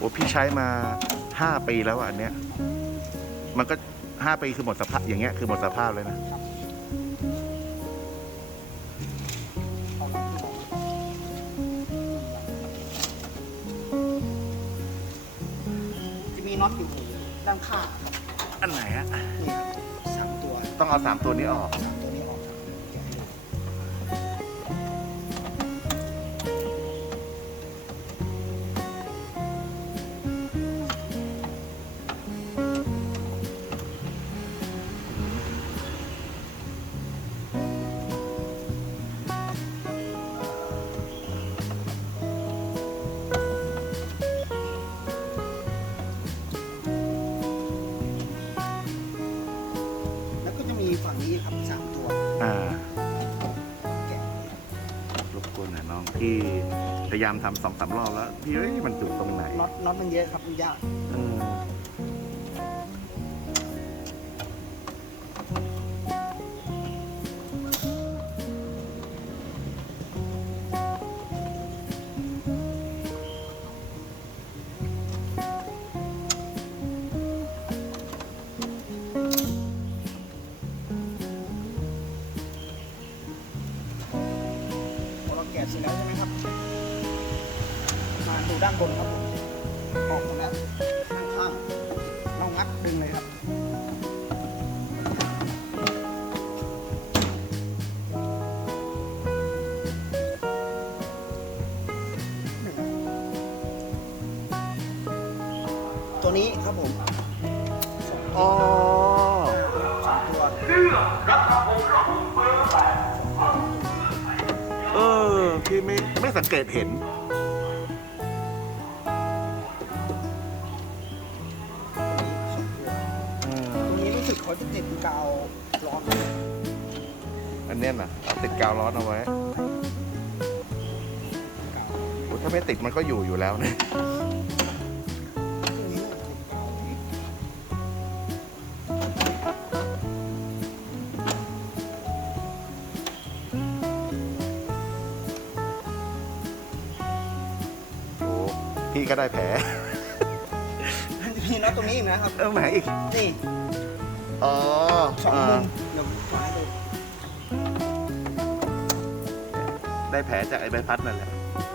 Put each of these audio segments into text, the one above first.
โอ้พี่ใช้มาห้าปีแล้วอะอันเนี้ย มันก็ห้าปีคือหมดสภาพอย่างเงี้ยคือหมดสภาพเลยนะจะมีน็อตอยู่ด้านข้างครับอันไหนฮะนี่ครับสามตัว ต้องเอาสามตัวนี้ออก ยายามทำสองสามรอบแล้วพี่เอ้ยมันจุดตรงไหน น็อตน็อตมันเยอะครับมันยาก ตัวนี้ครับผมสองอ๋อสองตัวเออพี่ไม่ไม่สังเกตเห็นสองตัวเออตัวนี้รู้สึกเขาจะติดกาวร้อนอันเนี้ยนะเอาติดกาวร้อนเอาไว้กาวโอ้ถ้าไม่ติดมันก็อยู่อยู่แล้วเนี่ย พี่ก็ได้แผลมันจะมีน็อตตรงนี้อีกนะครับเออไหนอีก นี่อ๋อสองมุมเดี๋ยวขอให้ดูได้แผลจากไอ้ใบพัดนั่นแหละ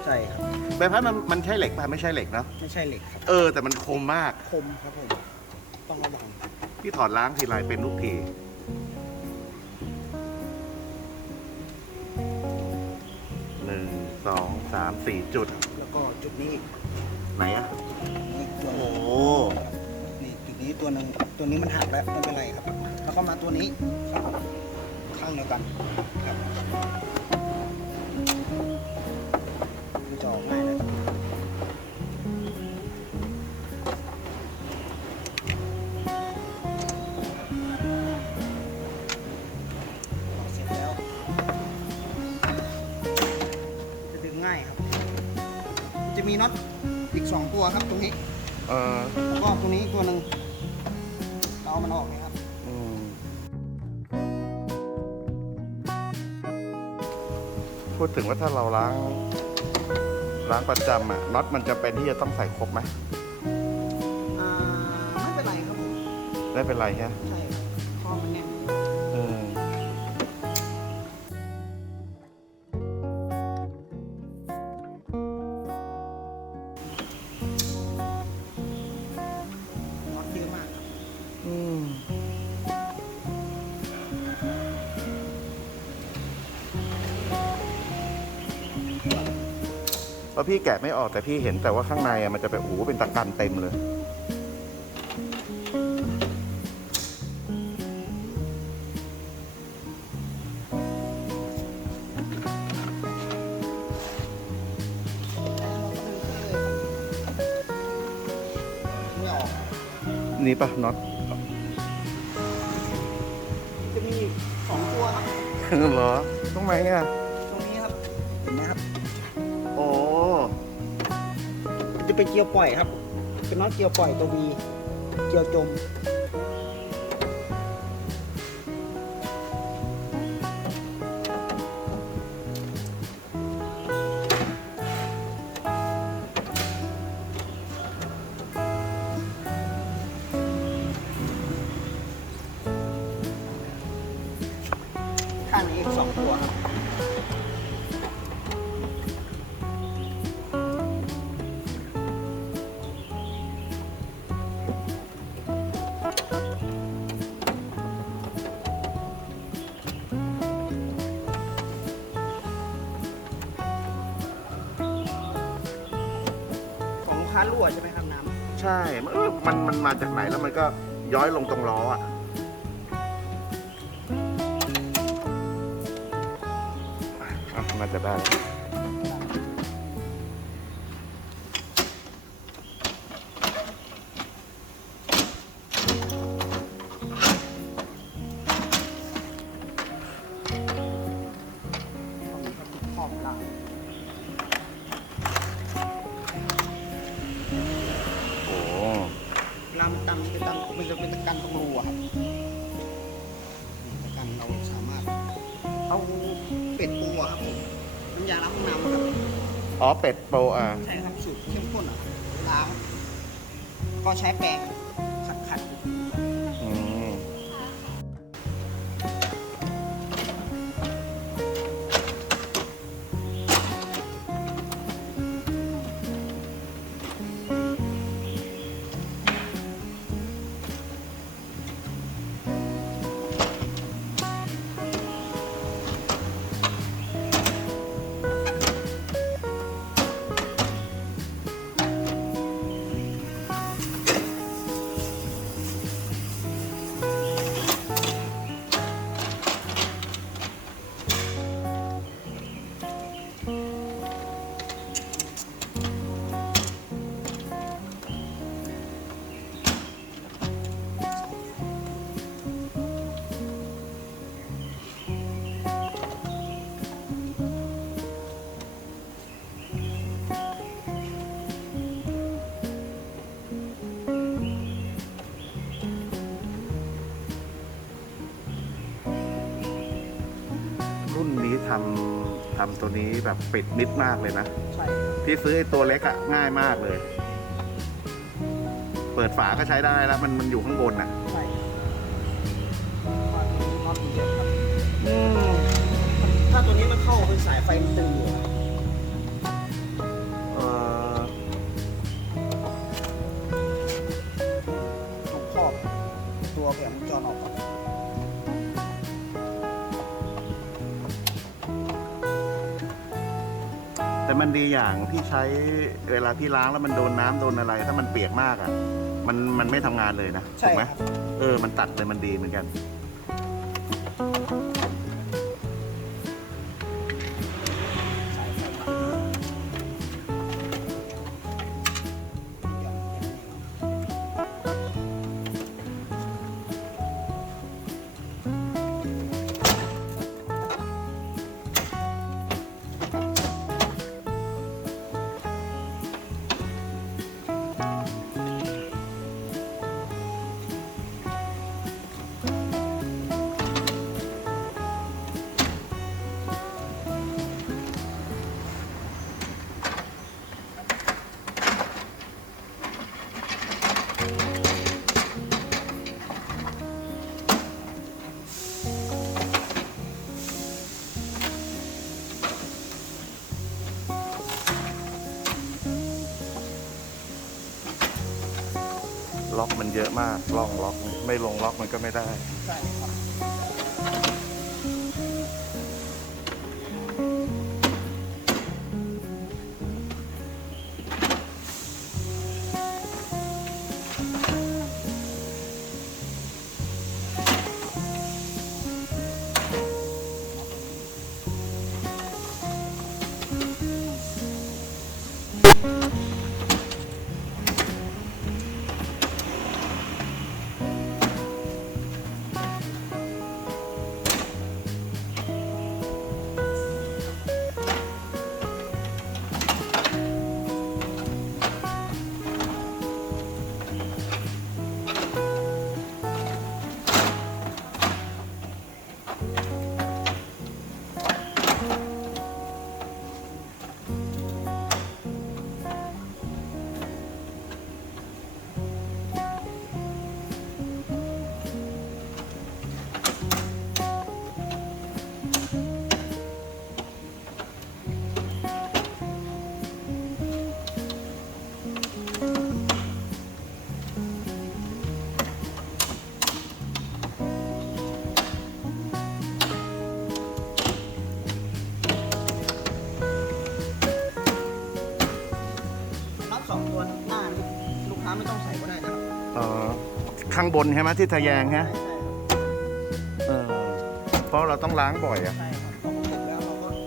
ใช่ครับใบพัดมันมันใช่เหล็กป่ะไม่ใช่เหล็กเนาะไม่ใช่เหล็กครับเออแต่มันคมมากคมครับผมต้องระวังพี่ถอดล้างทีไรเป็นทุกทีหนึ่งสองสามสี่จุดแล้ว ก็จุดนี้ไหนอะนี่ตัวโอ้นี่จุดนี้ตัวหนึ่งตัวนี้มันหักแล้วไม่เป็นไรครับ แล้วก็มาตัวนี้ครับผมข้างเดียวกันครับ มันออกเลยครับ อืมพูดถึงว่าถ้าเราล้างล้างประจำอะน็อตมันจะเป็นที่จะต้องใส่ครบไหมอ่าไม่เป็นไรครับผม ไม่เป็นไรใช่ไหมใช่ เพราะพี่แกะไม่ออกแต่พี่เห็นแต่ว่าข้างในอะมันจะเป็นโอ้โหเป็นตะกันเต็มเลย ไม่ออก นี่ปะน็อต จะมีสองตัวครับเหรอตรงไหนอะ เป็นเกียวปล่อยครับ เป็นน็อตเกียวปล่อยตัววีเกียวจม ค้ารั่วใช่ไหมครับน้ำใช่มันเออมันมันมาจากไหนแล้วมันก็ย้อยลงตรงล้ออะอะน่าจะได้ของามตันมันจะตันมันจะเป็นตะกันตรงรูอะครับตะกันเราสามารถเอาเป็ดปูอะครับผมน้ำยาล้างห้องน้ำอะครับอ๋อเป็ดโปรอะใช่ครับสูตรเข้มข้นอะล้างก็ใช้แปรงำทำตัวนี้แบบปิดมิดมากเลยนะ ใช่พี่ซื้อไอ้ตัวเล็กอะง่ายมากเลย เปิดฝาก็ใช้ได้แล้ว มันมันอยู่ข้างบนอะใช่ว่าตัวนี้น็อตมันเยอะครับอืมถ้าตัวนี้มันเข้าเป็นสายไฟมันตึงอยู่ แต่มันดีอย่างพี่ใช้เวลาพี่ล้างแล้วมันโดนน้ำโดนอะไร ถ้ามันเปียกมากอะมันมันไม่ทำงานเลยนะถูใช่กไหมครับ เออมันตัดเลยมันดีเหมือนกัน เยอะมากล่องล็อกไม่ลงล็อกมันก็ไม่ได้างบนใช่ไหมที่ทะแยงฮะเออเพราะเราต้องล้างบ่อยอะใช่ครับพอมันเสร็จแล้วเราก็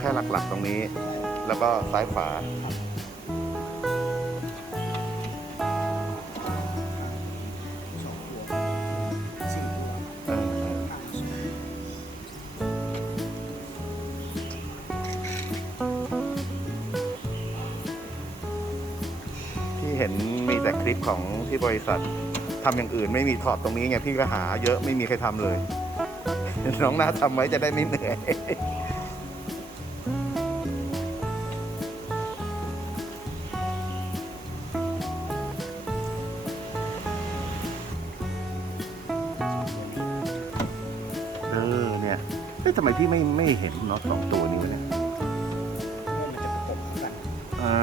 แค่หลักๆตรงนี้ แล้วก็ซ้ายขวา มีแต่คลิปของที่บริษัททำอย่างอื่น ไม่มีถอดตรงนี้ไงพี่ก็หาเยอะไม่มีใครทำเลย น้องนาทำไว้จะได้ไม่เหนื่อยเออเนี่ยเอ๊ะทำไมพี่ไม่ไม่เห็นน็อตสองตัวนี้วะเนี่ยมันจะประกบกันอ่า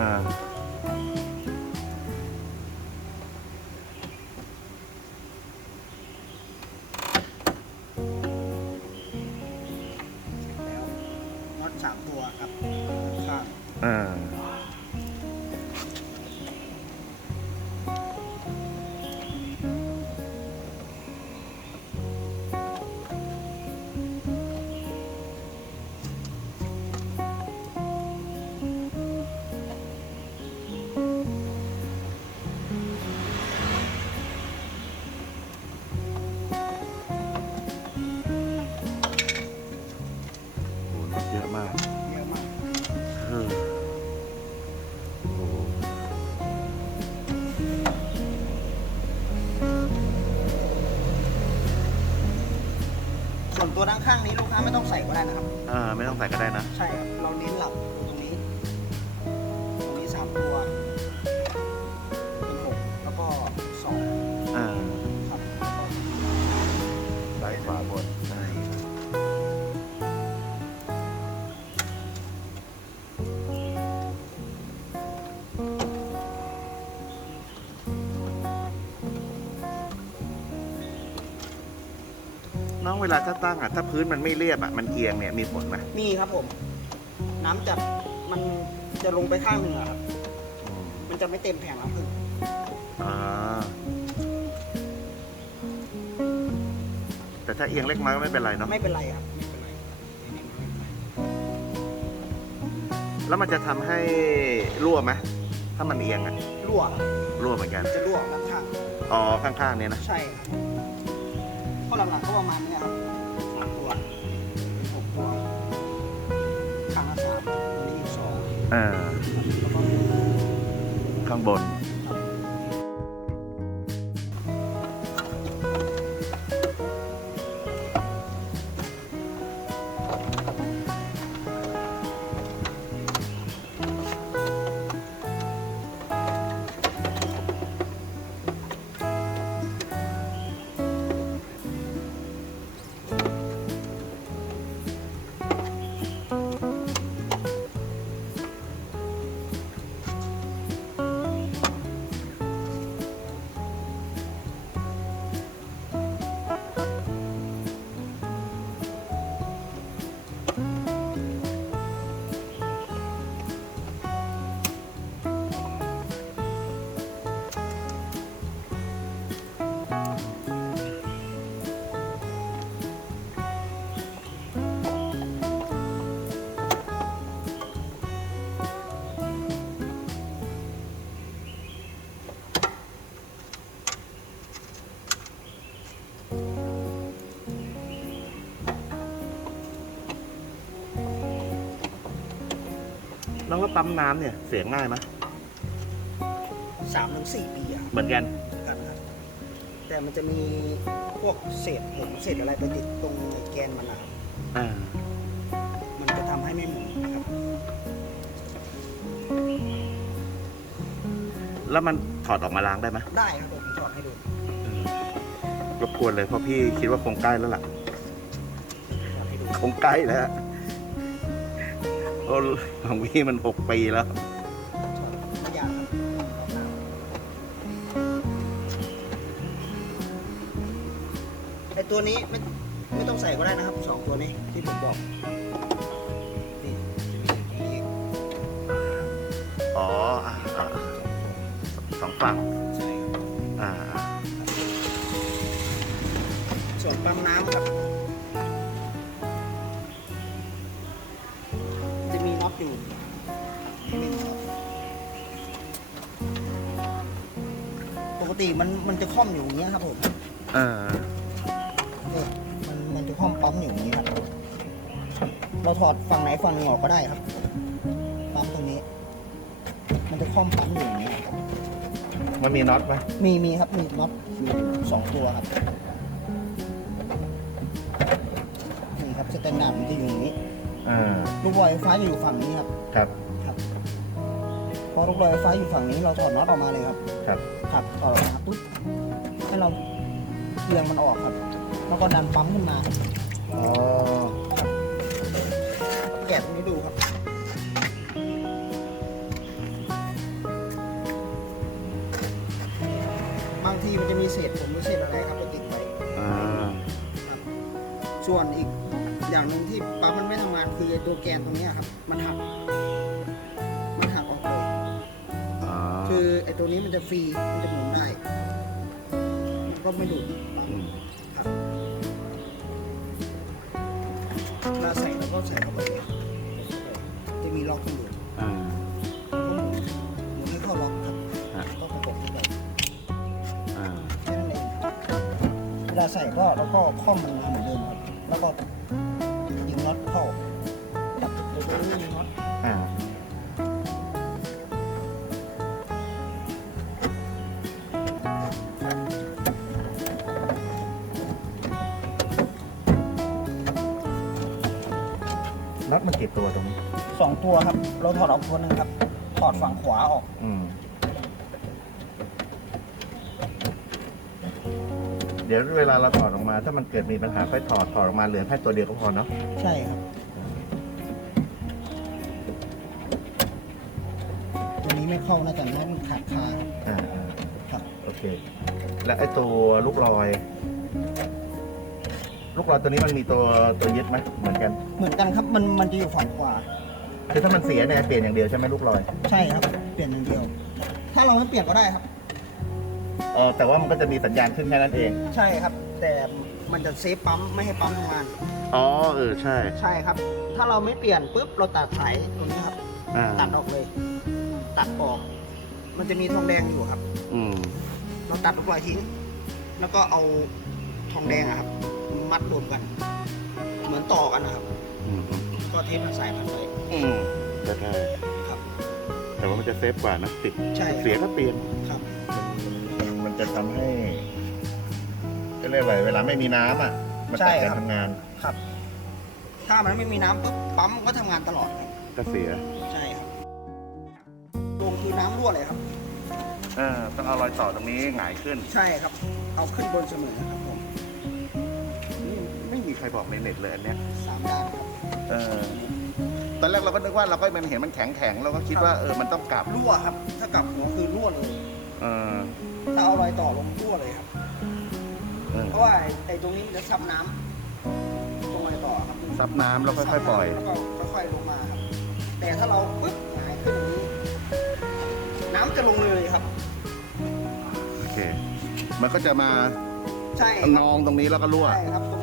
เออไม่ต้องใส่ก็ได้นะ ใช่ น้องเวลาถ้าตั้งอะถ้าพื้นมันไม่เรียบอะมันเอียงเนี่ยมีผลไหมมีครับผม น้ำจัดมันจะลงไปข้างหนึ่งอะครับ อืมมันจะไม่เต็มแผงน้ำผึ้งอ่าแต่ถ้าเอียงเล็กน้อยก็ไม่เป็นไรเนาะไม่เป็นไรครับไม่เป็นไรแล้วมันจะทำให้รั่วไหมถ้ามันเอียงอะรั่วรั่วเหมือนกัน จะรั่วด้านข้างอ๋อข้างๆเนี่ยนะ ใช่ครับ เพราะหลังๆก็ประมาณเนี้ยครับสามตัวเป็นหกตัวข้างละสามตัวนี้อีกสองอ่าแล้วก็ ข้างบน น้องก็ปั๊มน้ำเนี่ยเสียงง่ายไหมสามถึงสี่ปีอะครับเหมือนกันกัน ครับแต่มันจะมีพวกเศษผงเศษอะไรไปติดตรงในแกนมันนะครับอ่า มันจะทำให้ไม่หมุนครับแล้วมันถอดออกมาล้างได้ไหมได้ครับผมถอดให้ดูรบกวนเลยเพราะพี่คิดว่าคงใกล้แล้วล่ะถอดให้ดูคงใกล้แล้วโอ้ ของพี่มันหกปีแล้ว ไอตัวนี้ไม่ไม่ต้องใส่ก็ได้นะครับสองตัวนี้ที่ผมบอกอ๋อสองฝั่งอ่า ส่วนปั๊มน้ำครับ อตอยู่นิดนึงครับปกติมันมันจะค่อมอยู่อย่างเงี้ยครับผมอ่าเนี่ยมันมันจะค่อมปั๊มอยู่อย่างนี้ครับ เราถอดฝั่งไหนฝั่งหนึ่งออกก็ได้ครับ ปั๊มตรงนี้ มันจะค่อมปั๊มอยู่อย่างนี้ครับ มันมีน็อตไหมมีมีครับมีน็อตอยู่สองตัวครับนี่ครับสแตนดาร์ดมันจะอยู่อย่างนี้ อ่าลูกบอลไฟฟ้าจะอยู่ฝั่งนี้ครับ ครับ ครับ พอลูกบอลไฟฟ้าอยู่ฝั่งนี้เราถอดน็อตออกมาเลยครับ ครับขับถอดออกมาปุ๊บให้เราเรียงมันออกครับ แล้วก็ดันปั๊มขึ้นมาครับอ๋อ แกะตรงนี้ดูครับ บางทีมันจะมีเศษผมหรือเศษอะไรครับไปติดไว้อ่า ครับส่วนอีก ตัวแกนตรงเนี้ยครับ มันหัก มันหักออกเลย อ่าคือไอ้ตัวนี้มันจะฟรี มันจะหมุนได้ มันก็ไม่ดูดปั๊มอืมครับเวลาใส่เราก็ใส่เข้าไปเลยจะมีล็อกอยู่อ่าหมุนให้เข้าล็อกครับฮะ ก็ประกบเข้าไปอ่าแค่นั้นเองครับเวลาใส่ก็แล้วก็ข้อมมันมาเหมือนเดิมครับ แล้วก็ยิงน็อตเข้าจับตัวนี้มีน็ อตอ่าน็อตมันเก็บตัวตรงนี้ สองตัวครับ เราถอดออกตัวหนึ่งครับ ถอดฝั่งขวาออก อืม เดี๋ยวเวลาเราถอดออกมา ถ้ามันเกิดมีปัญหาค่อยถอดถอดออกมาเหลือแค่ตัวเดียวก็พอเนาะ ใช่ครับตัว ไม่เข้านะแต่น็อตมันขาดคาอ่าอ่าครับโอเค และไอ้ตัวลูกลอย ลูกลอยตัวนี้มันมีตัวตัวยึดไหมเหมือนกันเหมือนกันครับมันมันจะอยู่ฝั่งขวา คือถ้ามันเสียเนี่ยเปลี่ยนอย่างเดียวใช่ไหมลูกลอยใช่ครับ เปลี่ยนอย่างเดียว ถ้าเราไม่เปลี่ยนก็ได้ครับ เออแต่ว่ามันก็จะมีสัญญาณขึ้นแค่นั้นเอง ใช่ครับ แต่มันจะเซฟปั๊มไม่ให้ปั๊มทำงาน อ๋อเออใช่ ใช่ครับ ถ้าเราไม่เปลี่ยนปุ๊บเราตัดสายตรงนี้ครับ อ่า ตัดออกเลย ตัดออก มันจะมีทองแดงอยู่ครับ อืมเราตัดลูกลอยทิ้ง แล้วก็เอาทองแดงอะครับ มัดรวมกัน เหมือนต่อกันนะครับ อืมอืมก็เทปสายพันไปอืมก็ได้ครับ แต่ว่ามันจะเซฟกว่านะติดใช่ครับเสียก็เปลี่ยนครับ มันมันจะทำให้ก็เรียกว่าเวลาไม่มีน้ำอะ มันตัดการทำงานครับถ้ามันไม่มีน้ำปุ๊บปั๊มมันก็ทำงานตลอดครับก็เสีย เลยครับ เออต้องเอารอยต่อตรงนี้หงายขึ้น ใช่ครับ เอาขึ้นบนเสมอครับผมนี่ไม่มีใครบอกในเน็ตเลยอันเนี้ยสามด้านครับ เออตอนแรกเราก็นึกว่าเราก็มันเห็นมันแข็งแข็งๆเราก็คิดว่าเออมันต้องกลับรั่วครับ ถ้ากลับหัวคือรั่วเลย เออถ้าเอารอยต่อลงรั่วเลยครับ เออเพราะว่าไอ้ไอ้ตรงนี้มันจะซับน้ำตรงรอยต่อครับซับน้ำแล้วค่อยๆปล่อย แล้วก็ค่อยๆลงมาครับ แต่ถ้าเราปึ๊บ จะลงเลยครับ โอเค มันก็จะมาใช่คนรับองตรงนี้แล้วก็รั่ว ใช่ครับตรง